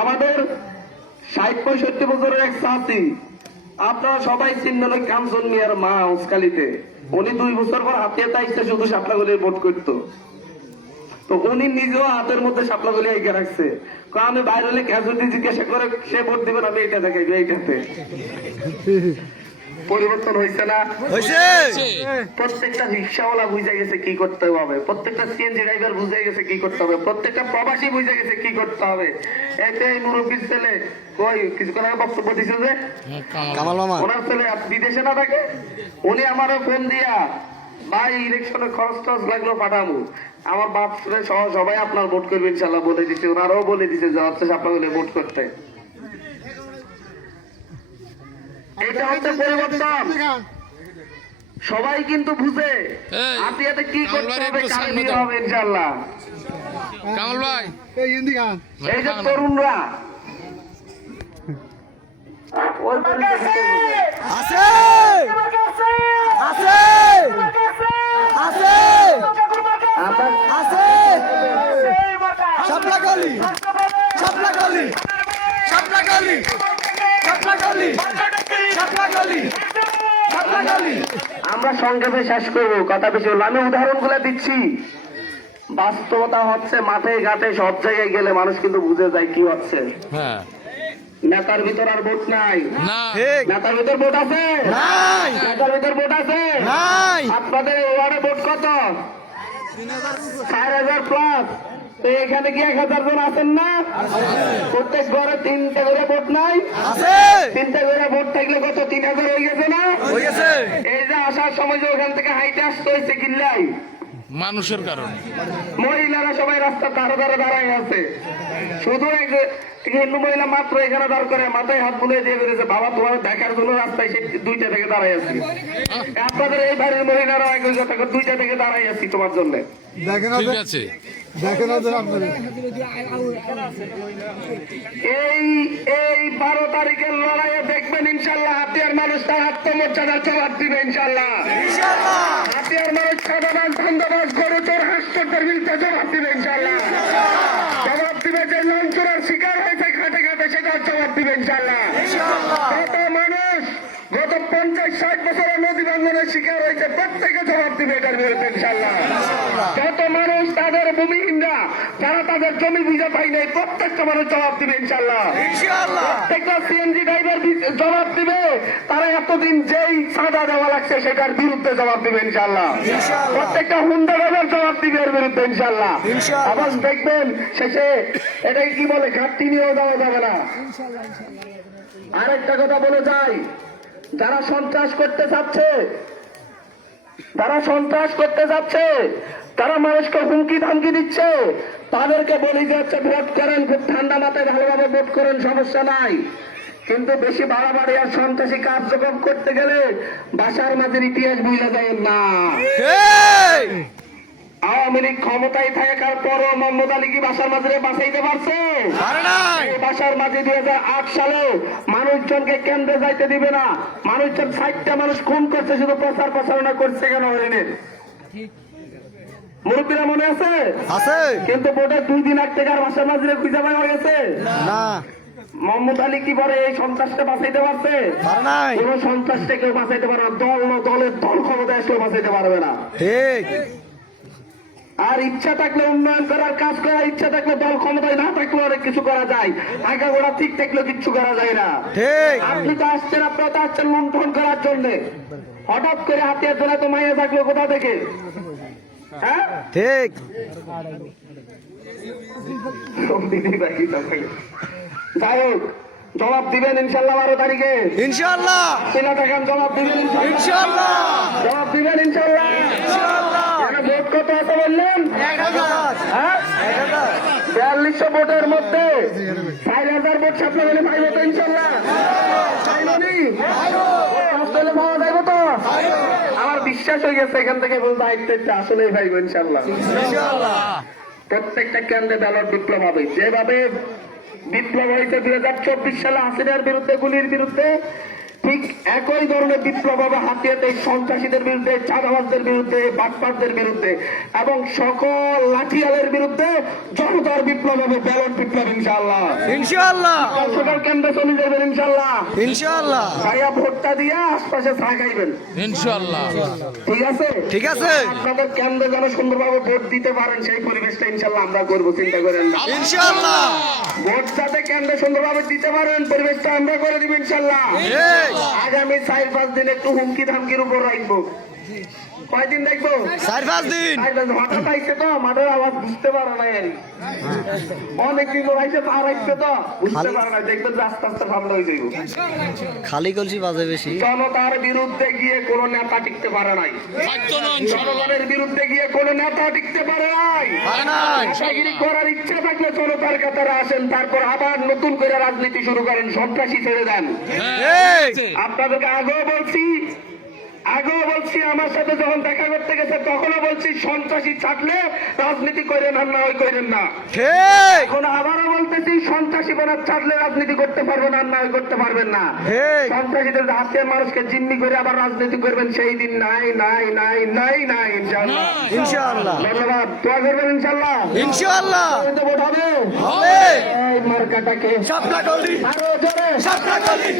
আমাদের ৬০-৬৫ বছরের এক চাচি, আপনারা সবাই চিহ্ন কাঞ্চন মিয়ার মা উস্কালিতে। উনি 2 বছর পর হাতিয়ে তাইছে শুধু শাপলাগুলির ভোট করতো। তো উনি নিজেও হাতের মধ্যে শাপলাগুলি আইকে রাখছে। আমি বাইরে হলে যদি জিজ্ঞাসা করে সে ভোট দিবেন, আমি এইটা দেখাইবো। এইটাতে পরিবর্তন হয়েছে না? প্রত্যেকটা রিক্সাওয়ালা বুঝে গেছে কি করতে হবে, প্রত্যেকটা সিএনজি ড্রাইভার বুঝে গেছে কি করতে হবে, প্রত্যেকটা প্রবাসী বুঝে গেছে কি করতে হবে। এতে মুরব্বীর ছেলে কই কিছুক্ষণ আগে বক্তব্য দিছে যে ওনার ছেলে বিদেশে না থাকে, উনি আমারও ফোন দিয়া ভাই ইলেকশনের খরচ টরচ লাগলো পাঠাবো, আমার বাপ সহ সবাই আপনার ভোট করবে ইনশাল্লাহ বলে দিচ্ছে। ওনারাও বলে দিচ্ছে যে হচ্ছে আপনার ভোট করতে। এটা হচ্ছে পরিবর্তন। সবাই কিন্তু বুঝে হাতিয়াতে কি করতে হবে, কারে দিতে হবে ইনশাল্লাহ। কামাল ভাই এই যে তরুণরা আছে আছে আছে আছে শাপলাকলি শাপলাকলি শাপলাকলি শাপলাকলি শাপলাকলি শাপলাকলি। আমরা সংক্ষেপে শেষ করবো, কথা বেশি হলো। আমি উদাহরণ গুলো দিচ্ছি। বাস্তবতা হচ্ছে মাঠে ঘাটে সব জায়গায় গেলে মানুষ কিন্তু বুঝে যায় কি হচ্ছে। নেতার ভিতর আর ভোট নাই, নেতার ভিতর ভোট আছে, নেতার ভিতর ভোট আছে। আপনাদের ওয়ার্ডে ভোট কত? ৪,০০০ প্লাস। তো এখানে কি ১,০০০ জন আছেন না? প্রত্যেক ঘরে 3টে করে ভোট নাই? 3টে করে ভোট থাকলে কত? ৩,০০০ হয়ে গেছে না? এই যে আসার সময় যে ওখান থেকে হাইটে আসতে হয়েছে কিল্লাই মানুষের কারণে। মহিলারা সবাই রাস্তার ধারে ধারে দাঁড়ায় আছে। শুধু হিন্দু মহিলা মাত্র এখানে দাঁড় করে মাথায় হাত বুলিয়ে দিয়ে বেরিয়েছে, বাবা তোমার দেখার জন্য রাস্তায় সে 2টা থেকে দাঁড়ায় আছি। আপনাদের এই বাড়ির মহিলারা 2টা থেকে দাঁড়াই আছি তোমার জন্য। ঠিক আছে, এই 12 তারিখের লড়াইয়ে দেখবেন ইনশাল্লাহ হাতিয়ার মানুষ তার আত্মমর্যাদার জবাব দিবে ইনশাল্লাহ। হাতিয়ার মানুষ সাধারণ ধন্যবাদ গরু চোর হাস্যের বিরুদ্ধে জবাব দিবে ইনশাল্লাহ। জবাব দিবে যে লঞ্চের শিকার হয়েছে ঘাটে ঘাটে, সেটার জবাব দিবে ইনশাল্লাহ। কত মানুষ গত 50-60 বছরের নদী ভাঙ্গনের শিকার হয়েছে, প্রত্যেকে জবাব দিবে এটার বিরুদ্ধে ইনশাল্লাহ। যত মানুষ তাদের ভূমিহীনরা যারা তাদের জমি বুঝে পাই নাই, প্রত্যেকটা মানুষ জবাব দিবে ইনশাল্লাহ। প্রত্যেকটা সিএনজি ড্রাইভার জবাব দিবে, তারা এতদিন যেই সাদা দেওয়া লাগছে সেটার বিরুদ্ধে জবাব দিবে ইনশাল্লাহ। প্রত্যেকটা হুন্ডা ড্রাইভার জবাব দিবে এর বিরুদ্ধে ইনশাল্লাহ। আবার দেখবেন শেষে এটাই কি বলে ঘাটতি নিয়েও দেওয়া যাবে না। আরেকটা কথা বলে যাই, যারা সন্ত্রাস করতে চাচ্ছে, তারা মানুষকে হুমকি ধামকি দিচ্ছে, তাদেরকে বলি যে হচ্ছে ভোট করেন, খুব ঠান্ডা মাথায় ভালোভাবে ভোট করেন, সমস্যা নাই। কিন্তু বেশি বাড়াবাড়ি আর সন্ত্রাসী কার্যক্রম করতে গেলে বাসার মাঝের ইতিহাস ভুলে যায় না। আওয়ামী লীগ ক্ষমতায় থাকার পরও মোহাম্মদ আলী কি বাসার মাঝে বাঁচাইতে পারছে? বাসার মাঝে 2008 সালে মানুষজনকে কেন্দ্রে যাইতে দিবে না, মানুষজন 60টা মানুষ খুন করছে, শুধু প্রচার প্রচারণা করছে কেন হরিণের? মুরব্বীরা মনে আছে? কিন্তু ভোটের 2 দিন আগ থেকে আর বাসার মাঝে খুঁজে পাওয়া গেছে না। মোহাম্মদ আলী কি বলে এই সন্ত্রাসটা বাঁচাইতে পারছে? কোন সন্ত্রাসটা কেউ বাঁচাইতে পারে না। দলের দল ক্ষমতায় আসলেও বাঁচাইতে পারবে না। ঠিক। আর ইচ্ছা থাকলে উন্নয়ন করার কাজ করার ইচ্ছা থাকলে দল ক্ষমতায় না থাকলে অনেক কিছু করা যায়, আগা গোড়া ঠিক থাকলে কিচ্ছু করা যায় না। আপনি তো আসছেন, আপনারা তো আসছেন লুণ্ঠন করার জন্য। হঠাৎ করে হাতিয়ার জোড়া তো মাইয়া থাকলো কোথা থেকে? হ্যাঁ ঠিক। যাই হোক, জবাব দিবেন ইনশাল্লাহ 12 তারিখে ইনশাল্লাহ। জবাব দিবেন ইনশাল্লাহ, জবাব দিবেন ইনশাল্লাহ। ভোট কত আছে বললেন? 4200 ভোটের মধ্যে 4000 ভোট সাপ্লাই হলে পাইব তো ইনশাল্লাহ। পাওয়া যাইব তো? আমার বিশ্বাস হয়ে গেছে এখান থেকে বলতে আসলেই পাইব ইনশাল্লাহ। প্রত্যেকটা কেন্দ্রে ব্যালট বিপ্লব হবে। যেভাবে বিপ্লব হয়েছে 2024 সালে হাসিনার বিরুদ্ধে, গুলির বিরুদ্ধে, ঠিক একই ধরনের বিপ্লব হবে হাতিয়াতে সন্ত্রাসীদের বিরুদ্ধে, চাঁদাবাজদের বিরুদ্ধে, বাটপারদের বিরুদ্ধে এবং সকল লাঠিয়ালের বিরুদ্ধে জনতার বিপ্লব হবে, ব্যালট বিপ্লব ইনশাআল্লাহ। ইনশাআল্লাহ সকাল কেন্দ্রে চলে যাবেন ইনশাআল্লাহ। ইনশাআল্লাহ ভাইয়া ভোটটা দিয়ে আশপাশে চা খাইবেন, ইনশাল্লাহ। ঠিক আছে? ঠিক আছে আপনাদের কেন্দ্রে যেন সুন্দরভাবে ভোট দিতে পারেন সেই পরিবেশটা ইনশাআল্লাহ আমরা করবো, চিন্তা করেন না। ইনশাআল্লাহ ভোট যাতে কেন্দ্রে সুন্দরভাবে দিতে পারেন পরিবেশটা আমরা করে দিব ইনশাআল্লাহ। এই আগামী 4-5 দিন একটু হুমকি ধামকির উপর রাখবো। কয়দিন রাখবো? 4-5 দিন হঠাৎ আইসে তো মাঠের আওয়াজ বুঝতে পারে না, অনেকদিন আইসে পার আইসে তো বুঝতে পারে না, দেখবেন যে আস্তে আস্তে ভাবনা হয়ে যাইব। খালি কলসি বাজে বেশি জনতার বিরুদ্ধে গিয়ে কোন নেতা টিকতে পারে নাই, জনগণের বিরুদ্ধে গিয়ে কোন নেতা টিকতে পারে নাই। নেতাগিরি করার ইচ্ছা থাকলে জনতার কাতারে আসেন, তারপর আবার নতুন করে রাজনীতি শুরু করেন, সন্ত্রাসী ছেড়ে দেন। আপনাদেরকে আগেও বলছি আমার সাথে যখন দেখা করতে গেছে তখনও বলছি সন্ত্রাসী থাকলে রাজনীতি করেন আর না ওই করেন না। এখন আবারও বলতেছি সন্ত্রাসী বানার ছাড়লে রাজনীতি করতে পারবেন আর না ওই করতে পারবেন না। সন্ত্রাসীদের হাতে মানুষকে জিম্মি করে আবার রাজনীতি করবেন সেই দিন নাই নাই নাই নাই নাই ইনশাআল্লাহ। ইনশাআল্লাহ ধন্যবাদ, দোয়া করবেন ইনশাআল্লাহ। ইনশাআল্লাহ ভোট হবে হবে এই মার্কাটাকে শাপলা গলি আরো জোরে শাপলা গলি